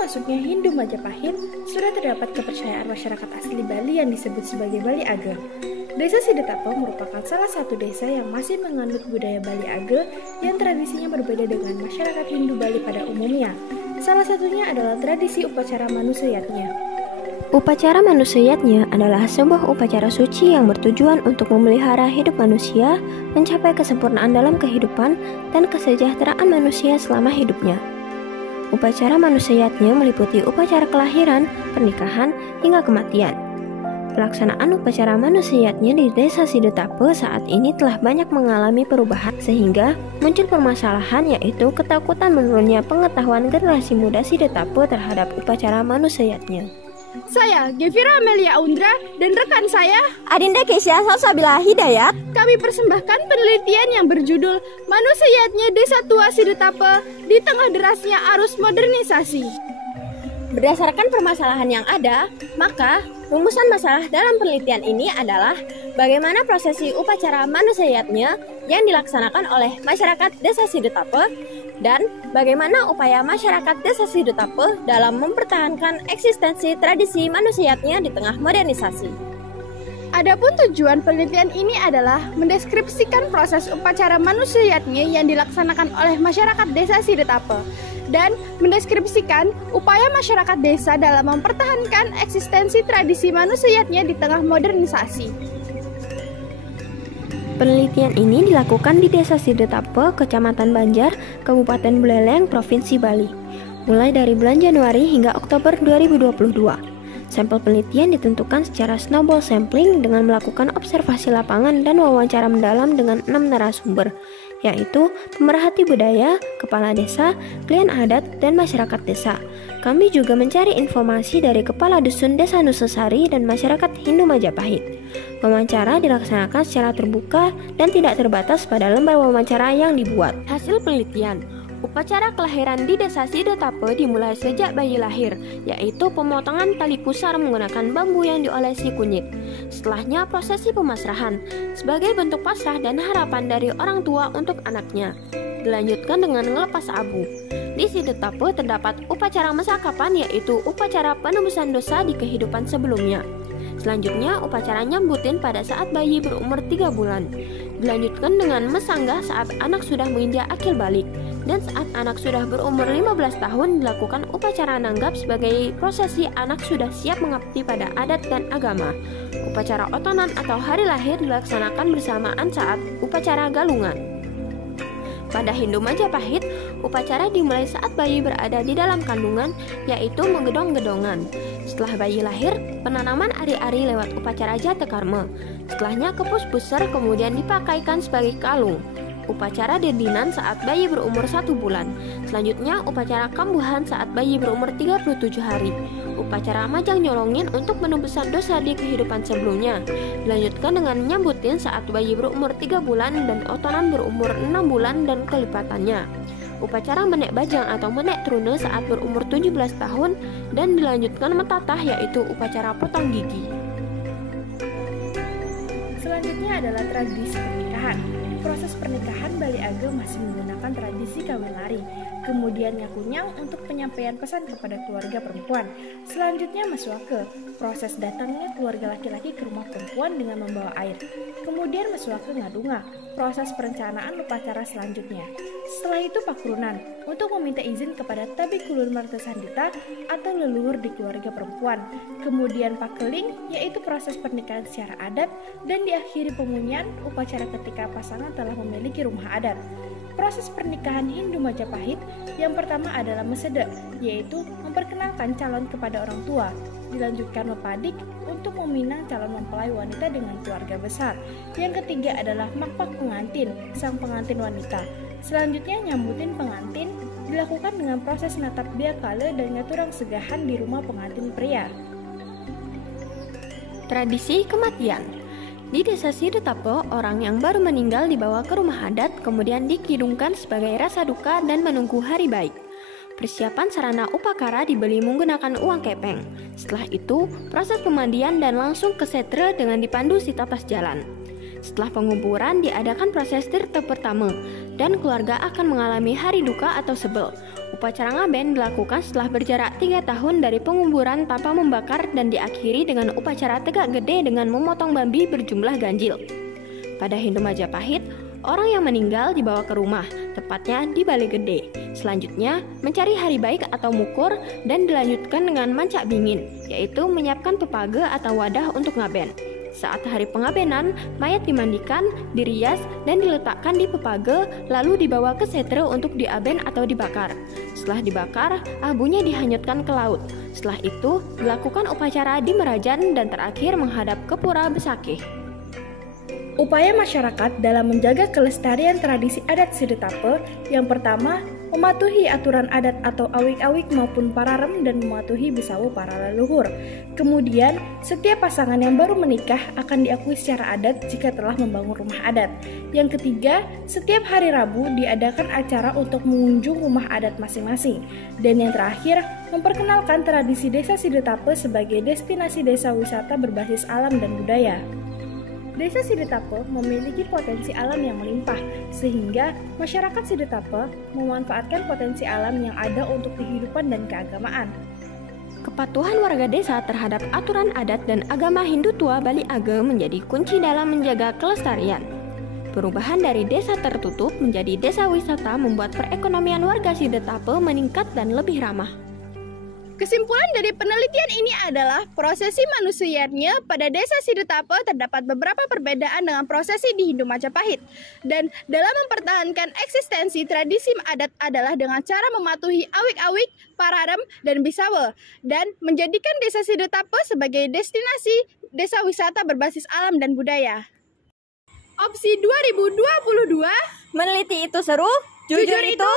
masuknya Hindu Majapahit, sudah terdapat kepercayaan masyarakat asli Bali yang disebut sebagai Bali Age. Desa Sidetape merupakan salah satu desa yang masih menganut budaya Bali Age yang tradisinya berbeda dengan masyarakat Hindu Bali pada umumnya. Salah satunya adalah tradisi upacara manusayatnya. Upacara manusayatnya adalah sebuah upacara suci yang bertujuan untuk memelihara hidup manusia, mencapai kesempurnaan dalam kehidupan, dan kesejahteraan manusia selama hidupnya. Upacara manusayatnya meliputi upacara kelahiran, pernikahan, hingga kematian. Pelaksanaan upacara manusayatnya di Desa Sidetape saat ini telah banyak mengalami perubahan sehingga muncul permasalahan, yaitu ketakutan menurunnya pengetahuan generasi muda Sidetape terhadap upacara manusayatnya. Saya, Gevira Amelia Undra, dan rekan saya, Adinda Kesia Salsabila Hidayat. Kami persembahkan penelitian yang berjudul Manusayatnya Desa Tua Sidetape di tengah derasnya arus modernisasi. Berdasarkan permasalahan yang ada, maka rumusan masalah dalam penelitian ini adalah bagaimana prosesi upacara manusayatnya yang dilaksanakan oleh masyarakat Desa Sidetape dan bagaimana upaya masyarakat Desa Sidetape dalam mempertahankan eksistensi tradisi manusayatnya di tengah modernisasi. Adapun tujuan penelitian ini adalah mendeskripsikan proses upacara manusayatnya yang dilaksanakan oleh masyarakat Desa Sidetape dan mendeskripsikan upaya masyarakat desa dalam mempertahankan eksistensi tradisi manusayatnya di tengah modernisasi. Penelitian ini dilakukan di Desa Sidetape, Kecamatan Banjar, Kabupaten Buleleng, Provinsi Bali, mulai dari bulan Januari hingga Oktober 2022. Sampel penelitian ditentukan secara snowball sampling dengan melakukan observasi lapangan dan wawancara mendalam dengan 6 narasumber, yaitu pemerhati budaya, kepala desa, klien adat, dan masyarakat desa. Kami juga mencari informasi dari kepala dusun Desa Nusasari dan masyarakat Hindu Majapahit. Wawancara dilaksanakan secara terbuka dan tidak terbatas pada lembar wawancara yang dibuat. Hasil penelitian: upacara kelahiran di Desa Sidetape dimulai sejak bayi lahir, yaitu pemotongan tali pusar menggunakan bambu yang diolesi kunyit. Setelahnya prosesi pemasrahan, sebagai bentuk pasrah dan harapan dari orang tua untuk anaknya. Dilanjutkan dengan ngelepas abu. Di Sidetape terdapat upacara mesakapan, yaitu upacara penebusan dosa di kehidupan sebelumnya. Selanjutnya, upacara nyambutin pada saat bayi berumur 3 bulan. Dilanjutkan dengan mesanggah saat anak sudah menginjak akil balik. Dan saat anak sudah berumur 15 tahun dilakukan upacara nanggap sebagai prosesi anak sudah siap mengabdi pada adat dan agama. Upacara otonan atau hari lahir dilaksanakan bersamaan saat upacara galungan. Pada Hindu Majapahit, upacara dimulai saat bayi berada di dalam kandungan, yaitu menggedong-gedongan. Setelah bayi lahir, penanaman ari-ari lewat upacara jata karma. Setelahnya kepus-puser kemudian dipakaikan sebagai kalung. Upacara dedinan saat bayi berumur 1 bulan. Selanjutnya upacara kambuhan saat bayi berumur 37 hari. Upacara majang nyolongin untuk menebusan dosa di kehidupan sebelumnya. Dilanjutkan dengan nyambutin saat bayi berumur 3 bulan dan otonan berumur 6 bulan dan kelipatannya. Upacara menek bajang atau menek trune saat berumur 17 tahun dan dilanjutkan metatah, yaitu upacara potong gigi. Selanjutnya adalah tradisi pernikahan. Proses pernikahan Bali Age masih menggunakan tradisi kawin lari, kemudian nyakunyang untuk penyampaian pesan kepada keluarga perempuan. Selanjutnya maswake, proses datangnya keluarga laki-laki ke rumah perempuan dengan membawa air. Kemudian maswake ngadunga, proses perencanaan upacara selanjutnya. Setelah itu pakrunan, untuk meminta izin kepada Tabi Kulur Martasandita atau leluhur di keluarga perempuan. Kemudian pakeling, yaitu proses pernikahan secara adat, dan diakhiri pemunyian upacara ketika pasangan telah memiliki rumah adat. Proses pernikahan Hindu Majapahit yang pertama adalah mesede, yaitu memperkenalkan calon kepada orang tua. Dilanjutkan mepadik untuk meminang calon mempelai wanita dengan keluarga besar. Yang ketiga adalah makpak pengantin, sang pengantin wanita. Selanjutnya nyambutin pengantin dilakukan dengan proses natap biakale dan ngaturang segahan di rumah pengantin pria. Tradisi kematian. Di Desa Sidetape, orang yang baru meninggal dibawa ke rumah adat, kemudian dikidungkan sebagai rasa duka dan menunggu hari baik. Persiapan sarana upakara dibeli menggunakan uang kepeng. Setelah itu, proses pemandian dan langsung ke setre dengan dipandu si tapas jalan. Setelah penguburan, diadakan proses tirta pertama. dan keluarga akan mengalami hari duka atau sebel. Upacara ngaben dilakukan setelah berjarak 3 tahun dari penguburan tanpa membakar dan diakhiri dengan upacara tegak gede dengan memotong babi berjumlah ganjil. Pada Hindu Majapahit, orang yang meninggal dibawa ke rumah, tepatnya di Balai Gede. Selanjutnya, mencari hari baik atau mukur dan dilanjutkan dengan mancak bingin, yaitu menyiapkan pepage atau wadah untuk ngaben. Saat hari pengabenan, mayat dimandikan, dirias, dan diletakkan di pepage, lalu dibawa ke setre untuk diaben atau dibakar. Setelah dibakar, abunya dihanyutkan ke laut. Setelah itu, dilakukan upacara di Merajan dan terakhir menghadap ke Pura Besakih. Upaya masyarakat dalam menjaga kelestarian tradisi adat Sidetape yang pertama, mematuhi aturan adat atau awik-awik maupun pararem dan mematuhi besawu para leluhur. Kemudian, setiap pasangan yang baru menikah akan diakui secara adat jika telah membangun rumah adat. Yang ketiga, setiap hari Rabu diadakan acara untuk mengunjung rumah adat masing-masing. Dan yang terakhir, memperkenalkan tradisi Desa Sidetape sebagai destinasi desa wisata berbasis alam dan budaya. Desa Sidetape memiliki potensi alam yang melimpah, sehingga masyarakat Sidetape memanfaatkan potensi alam yang ada untuk kehidupan dan keagamaan. Kepatuhan warga desa terhadap aturan adat dan agama Hindu tua Bali Age menjadi kunci dalam menjaga kelestarian. Perubahan dari desa tertutup menjadi desa wisata membuat perekonomian warga Sidetape meningkat dan lebih ramah. Kesimpulan dari penelitian ini adalah prosesi manusianya pada desa Sidetape terdapat beberapa perbedaan dengan prosesi di Hindu Majapahit. Dan dalam mempertahankan eksistensi tradisi adat adalah dengan cara mematuhi awik-awik, pararem, dan bisawe. Dan menjadikan desa Sidetape sebagai destinasi desa wisata berbasis alam dan budaya. Opsi 2022, Meneliti itu seru, jujur itu